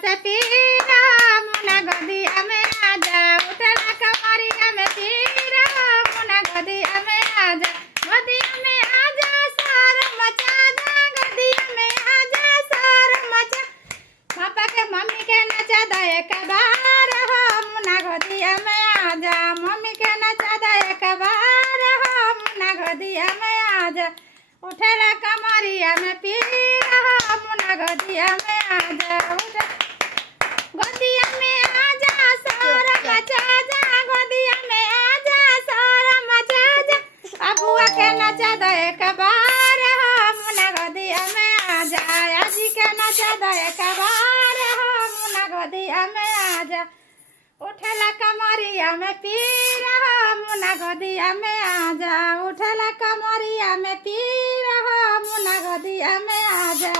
से पीरा मुना गोदिया में आजा उठला कमरिया में पीरा मुना गोदिया में आजा गोदिया में आजा सार मचा जा गोदिया में आजा सार मचा पापा के मम्मी के नचा दे एक बार हो मुना गोदिया में आजा मम्मी के नचा दे एक बार हो मुना गोदिया में आजा उठला कमरिया में पीरा मुना गोदिया में आजा गोदिया में आजा सारा मचा जा गोदिया में आजा सारा मचा जा अबुआ के नचा दे एक बार हो मुना गोदिया में आजा आजी के नचा दे एक बार हो मुना गोदिया में आजा उठला कमरिया में पीरा मुना गोदिया में आजा उठला कमरिया में पीरा मुना गोदिया में आजा।